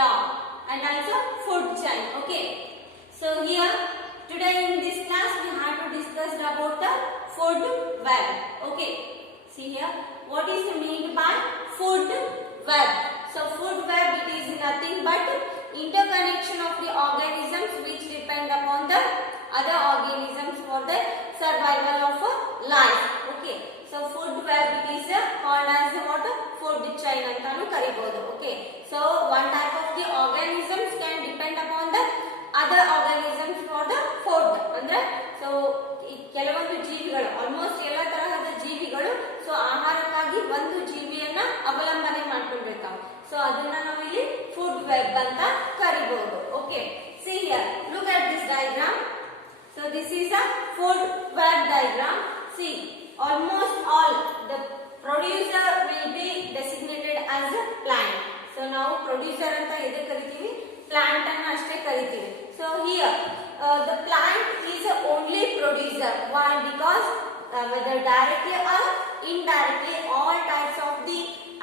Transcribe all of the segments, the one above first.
law and also food chain. Okay. So here today in this class we have to discuss about the food web. Okay. See here, what is meant by food web? So food web, it is nothing but interconnection of the organisms which depend upon the other organisms for the survival of life. Okay. So food web, it is called as what? Food chain antanu karibodu. Okay. So one type of the organisms can depend upon the other organisms for the food. Andre so ಕೆಲವೊಂದು ಜೀವಿಗಳು almost ಎಲ್ಲ ತರಹದ ಜೀವಿಗಳು so ಆಹಾರಕ್ಕಾಗಿ ಒಂದು ಜೀವಿಯನ್ನ ಅವಲಂಬನೆ ಮಾಡ್ಕೊಳ್ಬೇಕಾವು. So ಅದನ್ನ ನಾವು ಇಲ್ಲಿ ಫುಡ್ ವೆಬ್ ಅಂತ ಕರಿಬಹುದು. Okay, see here, look at this diagram. So this is a food web diagram. See, almost all the producer will be designated as a plant. So now producer anta edu kariತೀವಿ, plant anna ashte kariತೀವಿ. So here the plant is a only producer. Why? Because whether directly or indirectly all types of the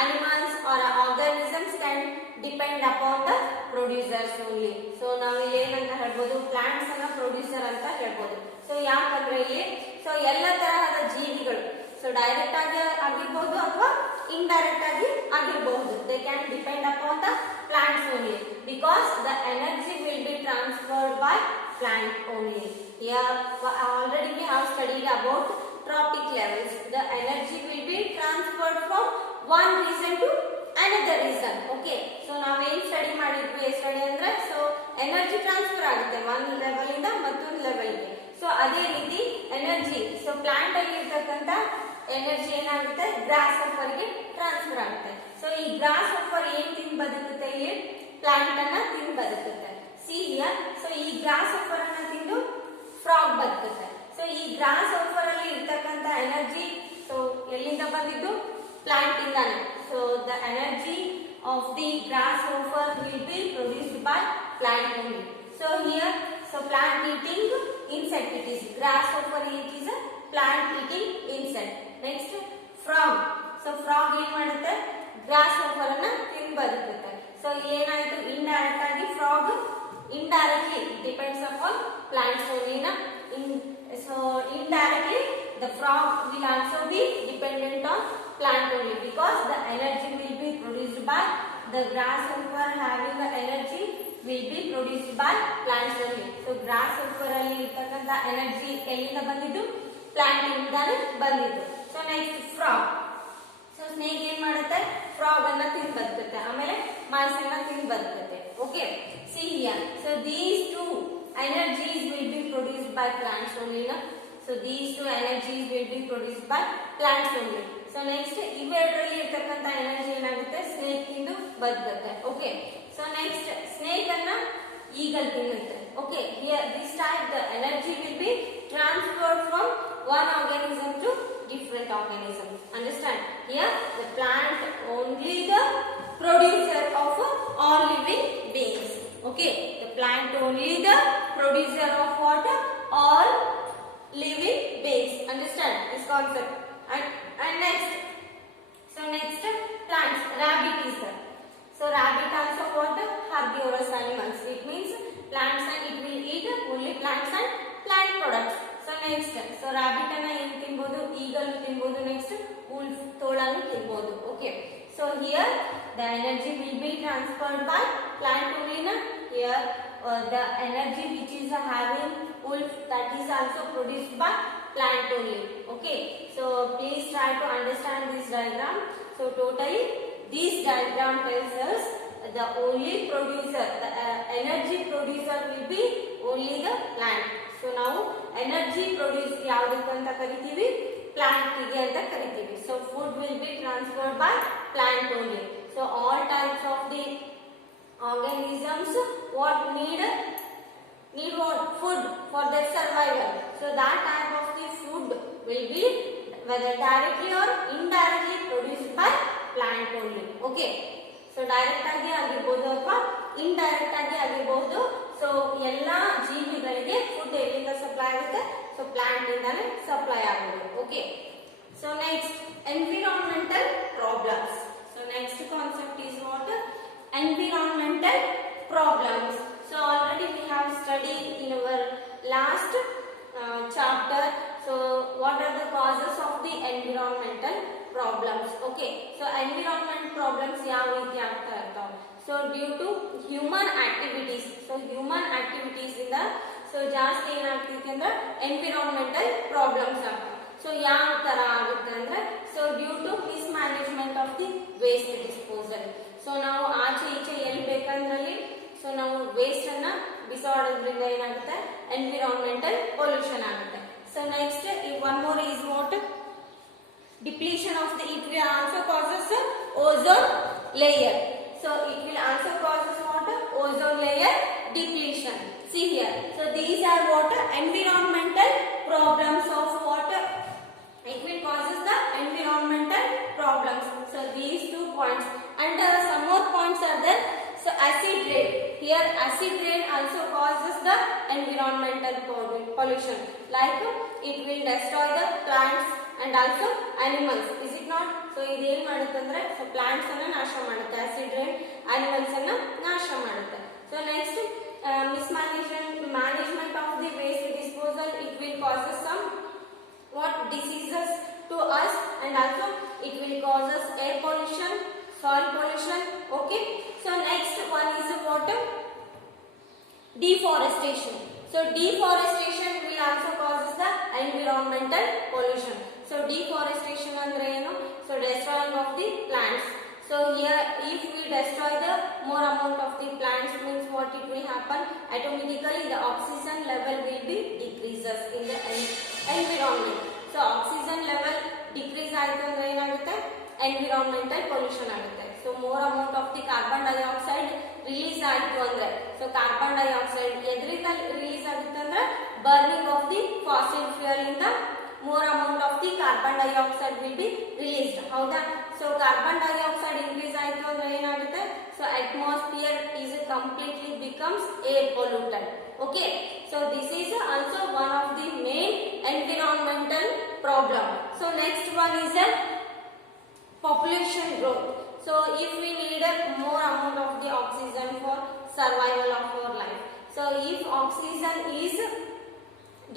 animals or organisms can depend upon the producers only. So ನಾವು ಏನಂತ ಹೇಳ್ಬೋದು, plants ಅನ್ನ producer ಅಂತ ಹೇಳ್ಬೋದು. So ಯಾಕಂದ್ರೆ ಇಲ್ಲಿ so ಎಲ್ಲ ತರಹದ ಜೀವಿಗಳು ಸೊ ಡೈರೆಕ್ಟ್ ಆಗಿ ಆಗಿರಬಹುದು ಅಥವಾ ಇಂಡೈರೆಕ್ಟ್ ಆಗಿ ಆಗಿರಬಹುದು, they can depend upon the plants only because the energy will be transferred by plant only. Here already we have studied about trophic levels. The energy will be transferred from one region to another region. Okay, so ನಾವೇನ್ study ಮಾಡಿದ್ವಿ yesterday ಅಂದ್ರೆ so energy transfer ಆಗುತ್ತೆ ಒಂದು level ಇಂದ ಮತ್ತೊಂದು level ಗೆ. So ಅದೇ ರೀತಿ ಎನರ್ಜಿ ಸೊ ಪ್ಲಾಂಟ್ ಅಲ್ಲಿ ಇರತಕ್ಕಂತ ಎನರ್ಜಿ ಏನಾಗುತ್ತೆ, ಗ್ರಾಸ್ ಹಫರ್ ಗೆ ಟ್ರಾನ್ಸ್ಫರ್ ಆಗುತ್ತೆ. ಸೊ ಈ ಗ್ರಾಸ್ ಹಫರ್ ಏನ್ ತಿಂದು ಬದುಕುತ್ತೆ, ಇಲ್ಲಿ ಪ್ಲಾಂಟ್ ಅನ್ನ ತಿಂದು ಬದುಕುತ್ತೆ. ಸಿ ಹಿಯರ್, ಸೊ ಈ ಗ್ರಾಸ್ ಹಫರ್ ಅನ್ನ ತಿಂದು ಫ್ರಾಗ್ ಬದುಕುತ್ತೆ. ಸೊ ಈ ಗ್ರಾಸ್ ಹಫರ್ ಅಲ್ಲಿ ಇರತಕ್ಕಂತ ಎನರ್ಜಿ ಸೊ ಎಲ್ಲಿಂದ ಬಂದಿದ್ದು, ಪ್ಲಾಂಟ್ ಇಂದಾನೆ. So the energy of the grasshopper will be produced by plant only. So here so plant eating insect, it is grasshopper, it is a plant eating insect. Next frog. So frog ಏನು ಮಾಡುತ್ತೆ, grasshopper ಅನ್ನ ತಿಂದು ಬದುಕುತ್ತೆ. So ಏನಾಯ್ತು, indirect ಆಗಿ frog indirectly depends upon plants only na. So indirectly the frog will also be dependent on plant only because the energy will be produced by the grasshopper, having the energy will be produced by plants only. So grasshopper ಅಲ್ಲಿ ಇರತಕ್ಕಂತ energy ಎಲ್ಲಿಂದ ಬಂದಿದ್ದು, plant ಇಂದಾನೆ ಬಂದಿದ್ದು. So next frog. So snake ಏನ್ ಮಾಡುತ್ತೆ, frog ಅನ್ನ ತಿಂದು ಬದುಕುತ್ತೆ, ಆಮೇಲೆ ಮೈಸ್ ಅನ್ನ ತಿಂದು ಬದುಕುತ್ತೆ. Okay, see here, so these two energies will be produced by plants only na. So these two energies will be produced by plants only. So next ಇವೆರಡರಲ್ಲಿ ಇರತಕ್ಕಂತ ಎನರ್ಜಿ ಏನಾಗುತ್ತೆ, ಸ್ನೇಕ್ ತಿಂದು ಬದುಕುತ್ತೆ. ಓಕೆ, so next snake ಅನ್ನ eagle ತಿನ್ನುತ್ತೆ. Okay, here this type the energy will be transferred from one organism to different organisms. Understand? Here the plant only the producer of all living beings. Okay, the plant only the producer of what? All living beings. Understand this concept? And next, so next plants, rabbit is there. So rabbit also what? Herbivorous animals. It means plants and it will eat only plants and plant products. So next, so rabbit ಅನ್ನ ಏನು ತಿನ್ಬೋದು, eagle ತಿನ್ಬೋದು, next wolf ತೋಳನ್ನು ತಿನ್ಬೋದು. Okay, so here the energy will be transferred by plant only na. Here the energy which is having wolf, that is also produced by plant only. Okay, so please try to understand this diagram. So totally this diagram tells us the only producer, the energy producer will be only the plant. So now energy produce ಯಾವದಕ್ಕಂತ ಕರಿತೀವಿ, plant ಗೆ ಅಂತ ಕರಿತೀವಿ. So food will be transferred by plant only. So all types of the organisms what need what? Food for their survival. So that type of the food will be whether directly or indirectly produced by plant only. Okay, so direct ಆಗಿ ಆಗಿರಬಹುದು ಅಥವಾ indirect ಆಗಿ ಆಗಿರಬಹುದು. So ಎಲ್ಲಾ ಜೀವಿಗಳಿಗೆ food ಎಲ್ಲಿಂದ supply ಆಗುತ್ತೆ, so plant ಇಂದಾನೆ ಸಪ್ಲೈ ಆಗುತ್ತೆ. Okay, so next environmental problems. So next concept is what? Environmental environmental problems. So already we have studied in our last chapter. So what are the causes of the environmental problems? Okay, so environment problems ಯಾವ ರೀತಿ ಆಗ್ತಾ ಇರ್ತಾವೆ? So due to human activities, so human activities ಇಂದ so ಜಾಸ್ತಿ ಏನಾಗ್ತೈತಿ ಅಂದ್ರೆ environmental problems ಆಗ್ತವೆ. So ಯಾವ ತರ ಆಗುತ್ತೆ ಅಂದ್ರೆ so due to mismanagement of the waste disposal. So ನಾವು ಆಚೆ ಈಚೆ ಎಲ್ಲಿ ಬೇಕಂದ್ರಲ್ಲಿ ಸೊ ನಾವು ವೇಸ್ಟ್ ಅನ್ನ ಬಿಸಾಡೋದ್ರಿಂದ ಏನಾಗುತ್ತೆ ಎನ್ವಿರಾನ್ಮೆಂಟಲ್ ಪೊಲ್ಯೂಷನ್ ಆಗುತ್ತೆ. So next one more is what depletion of the it will also causes ozone layer. So it will also causes what ozone layer depletion. See here, so these are what environmental problems of what it will causes the environmental problems. So these 2 points and some more points are there. So acid rain, here acid rain also causes the environmental pollution, like it will destroy the plants and also animals, is it not? So ಇದು ಏನು ಮಾಡುತ್ತೆ ಅಂದ್ರೆ so plants ಅನ್ನು ನಾಶ ಮಾಡುತ್ತೆ, acid rain animals ಅನ್ನು ನಾಶ ಮಾಡುತ್ತೆ. So next mismanagement of the waste disposal, it will causes some what diseases to us and also it will causes air pollution, soil pollution. Okay, so next one is water deforestation. So deforestation will also causes the environmental pollution. So deforestation andre enu? So destroying of the plants. So here if we destroy the more amount of the plants means what it will happen, automatically the oxygen level will be decreases in the environment. So oxygen level decrease ಆಯಿತು ಅಂದ್ರೆ ಏನಾಗುತ್ತೆ environmental pollution ಆಗುತ್ತೆ. So more amount of the carbon dioxide release ಆಯಿತು ಅಂದ್ರೆ so carbon dioxide ಎದರಿಂದ release ಆಗುತ್ತೆ ಅಂದ್ರೆ burning of the fossil fuel ಇಂದ more amount of the carbon dioxide will be released. ಹೌದಾ? So carbon dioxide increase ಆಯಿತು ಅಂದ್ರೆ ಏನಾಗುತ್ತೆ so atmosphere is completely becomes air polluted. Okay, so this is also one of the main environmental problem. So next one is a population growth. So if we need a more amount of the oxygen for survival of our life, so if oxygen is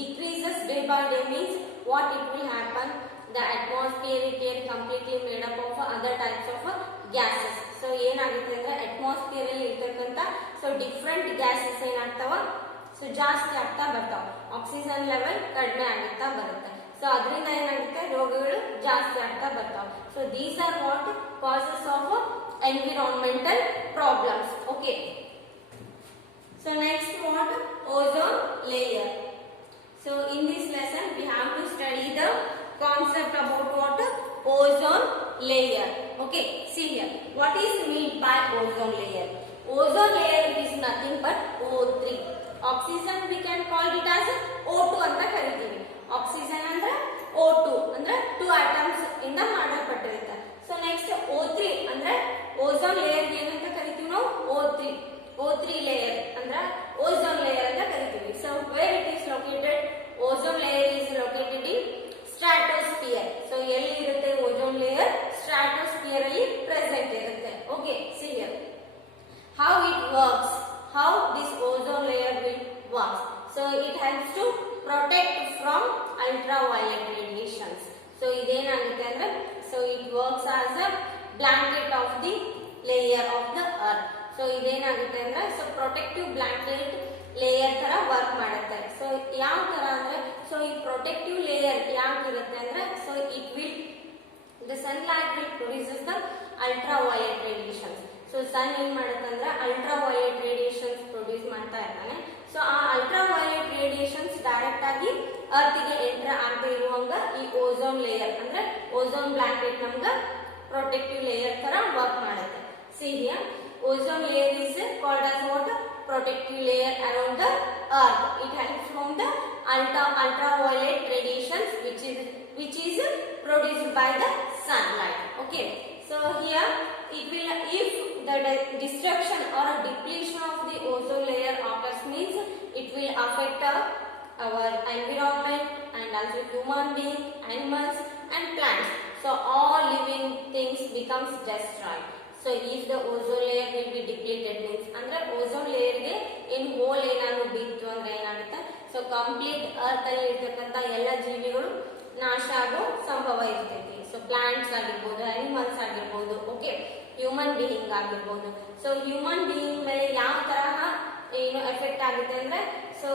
decreases day by day means what it will happen, the atmospheric air completely made up of other types of gases. So ಏನಾಗುತ್ತೆ ಅಂದ್ರೆ atmosphere ಅಲ್ಲಿ ಇರತಕ್ಕಂತ so different gases ಏನಾಗ್ತಾವ so ಜಾಸ್ತಿ ಆಗ್ತಾ ಬರ್ತಾವ, oxygen level ಕಡಿಮೆ ಆಗ್ತಾ ಬರುತ್ತೆ. ಸೊ ಅದರಿಂದ ಏನಾಗುತ್ತೆ ರೋಗಗಳು ಜಾಸ್ತಿ ಆಗ್ತಾ ಬರ್ತಾವ. So these are what causes of environmental problems. Okay, so next what ozone layer. So in this lesson we have to study the concept about what ozone layer. Okay, see here, what is meant by ozone layer? Ozone layer is nothing but O3. Oxygen we can call it as O2 anta ಕರೀತೀವಿ. Oxygen ಅಂದ್ರೆ O2 ಅಂದ್ರೆ 2 atoms ಇಂದ ಮಾಡಲ್ಪಟ್ಟಿರುತ್ತೆ. So next O3 ಅಂದ್ರೆ ozone layer ಏನಂತ ಕರೀತೀವಿ ನಾವು O3 layer ಅಂದ್ರೆ ozone layer ಅಂತ ಕರೀತೀವಿ. So where it is located? Ozone layer is located in stratosphere. So ಎಲ್ಲಿ ಇರುತ್ತೆ ozone layer? Stratosphere ಅಲ್ಲಿ present ಇರುತ್ತೆ. Okay, see here how it works, how this ozone layer will works. So it helps to protect from ultraviolet radiations. So idenagutte andre so it works as a blanket of the layer of the earth. So idenagutte andre so protective blanket layer ತರ work ಮಾಡುತ್ತೆ. So ಯಾವ ತರ ಅಂದ್ರೆ so ಈ protective layer ಯಾಕೆ ಇರುತ್ತೆ ಅಂದ್ರೆ so it will the sunlight will produces the ultraviolet radiations. So sun ಏನ್ ಮಾಡುತ್ತೆ ಅಂದ್ರೆ ultraviolet radiations ಪ್ರೊಡ್ಯೂಸ್ ಮಾಡ್ತಾ ಇರ್ತಾನೆ. ಸೊ ಆ ultraviolet radiations ಡೈರೆಕ್ಟ್ ಆಗಿ ಅರ್ತ್ ಗೆ ಎಂಟರ್ ಆಗದೆ ಇರುವಂಗ ಈ ಓಝೋನ್ ಲೇಯರ್ ಅಂದ್ರೆ ಓಝೋನ್ ಬ್ಲಾಂಕೆಟ್ ನಮ್ಗ ಪ್ರೊಟೆಕ್ಟಿವ್ ಲೇಯರ್ ತರ ವರ್ಕ್ ಮಾಡುತ್ತೆ. See here, ozone layer is called as what? Protective layer around the earth. It helps from the ultraviolet radiations which is produced by the sunlight. Okay, so here it will, if the destruction or a depletion of the ozone layer occurs means it will affect our environment and also human beings, animals and plants. So all living things becomes destroyed. So if the ozone layer will be depleted means complete earth ಅಲ್ಲಿ ಇರ್ತಕ್ಕಂಥ ಎಲ್ಲ ಜೀವಿಗಳು ನಾಶ ಆಗೋ ಸಂಭವ ಇರ್ತೈತಿ. So plants ಆಗಿರ್ಬೋದು, animals ಆಗಿರ್ಬೋದು, ಓಕೆ, ಹ್ಯೂಮನ್ ಬೀಯಿಂಗ್ ಆಗಿರ್ಬೋದು. ಸೊ ಹ್ಯೂಮನ್ ಬೀಯಿಂಗ್ ಮೇಲೆ ಯಾವ ತರಹ ಏನು ಎಫೆಕ್ಟ್ ಆಗುತ್ತೆ ಅಂದ್ರೆ, so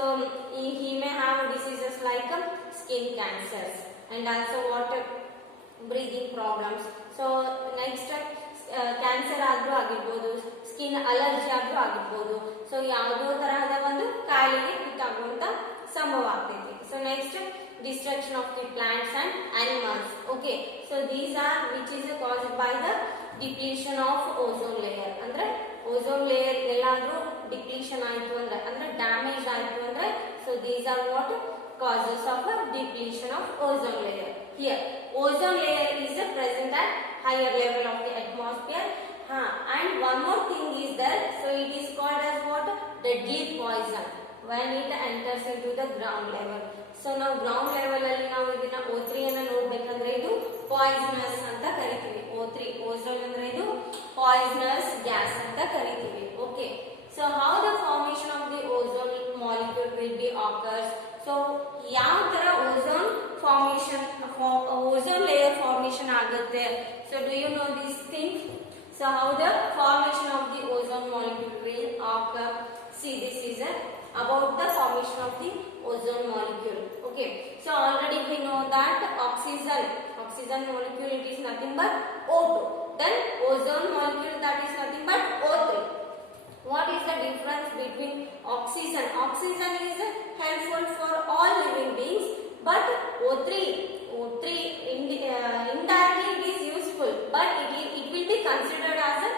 he may have diseases like skin cancers and also water breathing problems. So next cancer ಆದ್ರೂ ಆಗಿರ್ಬೋದು, ಸ್ಕಿನ್ ಅಲರ್ಜಿ ಆದ್ರೂ ಆಗಿರ್ಬೋದು. ಸೊ ಯಾವುದೋ ತರಹದ ಒಂದು ಕಾಯಿಲೆಗೆ ತುತ್ತಾಗುವಂತ ಸಂಭವ ಆಗ್ತೈತಿ. So next destruction of the plants and animals. Okay, so these are which is caused by the depletion of ozone layer. ಅಂದ್ರೆ ಓಝೋನ್ ಲೇಯರ್ ಎಲ್ಲಾದ್ರೂ ಡಿಪ್ಲೀಷನ್ ಆಯ್ತು ಅಂದ್ರೆ ಡ್ಯಾಮೇಜ್ ಆಯ್ತು ಅಂದ್ರೆ, so these are what causes of a depletion of ozone layer. Here ozone layer is present at higher level of the atmosphere, and one more thing is there, so it is called as what, deadly poison when it enters into the ground level. So now ground level alli ನಾವು ಇದನ್ನ O3 ಅನ್ನು ನೋಡಬೇಕಂದ್ರೆ ಇದು poisonous ಅಂತ ಕರಿತೀವಿ. O3 ozone ಅಂದ್ರೆ ಇದು poisonous gas ಅಂತ ಕರಿತೀವಿ. Okay, so how the formation of the ozone molecule will be occurs. So ಯಾವ ತರ ozone formation, ozone layer formation ಆಗುತ್ತೆ. So do you know this thing? So how the formation of the ozone molecule will occur. See, this is about the formation of the ozone molecule. Okay, so already we know that oxygen molecule, it is nothing but O2. Then ozone molecule, that is nothing but O3. What is the difference between oxygen? Oxygen is helpful for all living beings, but O3 indirectly it is useful, but it will be considered as a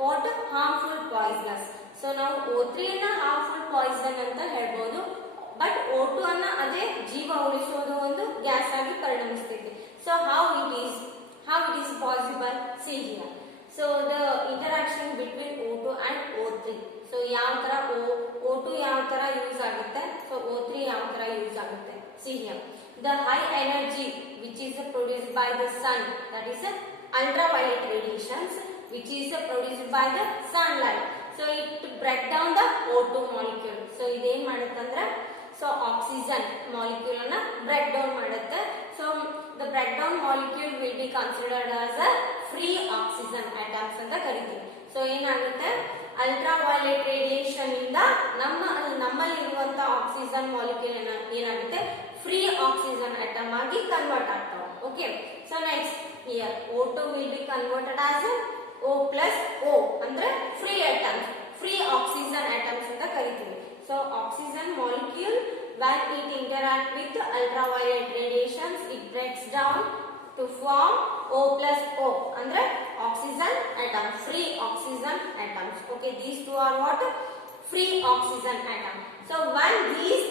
what, harmful poisonous. So now O3 ಅನ್ನ harmful poison ಅಂತ ಹೇಳ್ಬೋದು, but O2 ಅನ್ನ ಅದೇ ಜೀವ ಉಳಿಸೋದು ಒಂದು gas ಆಗಿ ಪರಿಣಮಿಸ್ತೈತಿ. So how it is possible? See here. So the interaction between O2 and O3. So ಯಾವ ತರ O2 ಯಾವ ತರ ಯೂಸ್ ಆಗುತ್ತೆ, so O3 ಯಾವ ತರ ಯೂಸ್ ಆಗುತ್ತೆ. See here, the high energy which is produced by the sun, that is ultraviolet radiations which is produced by the sunlight. So it break down the O2 molecule. So ಇದೇನ್ ಮಾಡುತ್ತಂದ್ರೆ, so oxygen molecule ಅನ್ನ break down ಮಾಡುತ್ತೆ. So the breakdown molecule will be considered as a free oxygen atoms ಅಂತ ಕರಿತೀವಿ. So ಏನಾಗುತ್ತೆ, ultraviolet radiation ಇಂದ ನಮ್ಮಲ್ಲಿರುವಂತ oxygen molecule ಏನಾಗುತ್ತೆ, free oxygen atom ಆಗಿ convert ಆಗ್ತಾವೆ. Okay, so next here O2 will be converted as O plus O ಅಂದ್ರೆ free atoms, free oxygen atoms ಅಂತ ಕರಿತೀವಿ. So oxygen molecule when it interact with ultraviolet radiations, it breaks down to form O plus O ಅಂದ್ರೆ oxygen atom, free oxygen atoms. Okay, these two are what, free oxygen atom. So when these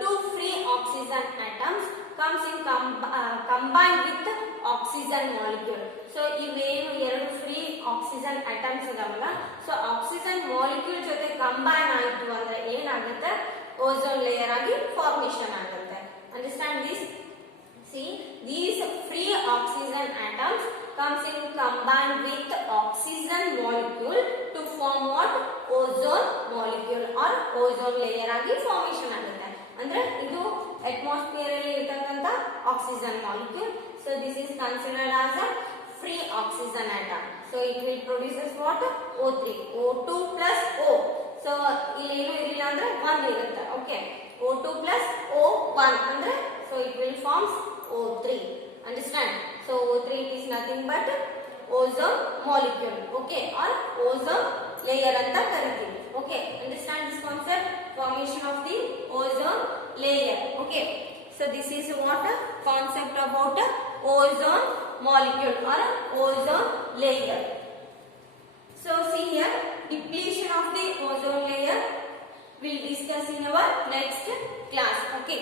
two free oxygen atoms comes in combined with oxygen molecule. So ಇವೇನು ಎರಡು free oxygen atoms ಅದಾವಲ್ಲ, so oxygen molecule ಜೊತೆ combine ಆಯಿತು ಅಂದ್ರೆ ಏನಾಗುತ್ತೆ, ozone layer ಆಗಿ formation ಆಗುತ್ತೆ. Understand this? See, these free oxygen atoms comes in combined with oxygen molecule to form what, ozone molecule or ozone layer ಆಗಿ formation ಆಗುತ್ತೆ. ಅಂದ್ರೆ ಇದು ಅಟ್ಮಾಸ್ಫಿಯರ್ ಅಲ್ಲಿ ಇರತಕ್ಕಂತ oxygen molecule. So this is considered as a free oxygen atom. So it will produces what, O3, O2 plus O. So ಇಲ್ಲಿ ಏನು ಇರಲಿಲ್ಲ ಅಂದ್ರೆ 1 ಇರುತ್ತೆ. ಓಕೆ, O2 plus O1 ಅಂದ್ರೆ, so it will forms O3. Understand? So O3 it is nothing but ozone molecule. Okay, or ozone layer anta kariತೀವಿ. Okay, understand this concept, formation of the ozone layer. Okay, so this is what concept about ozone molecule or ozone layer. So see here, depletion of the ozone layer we'll discuss in our next class. Okay.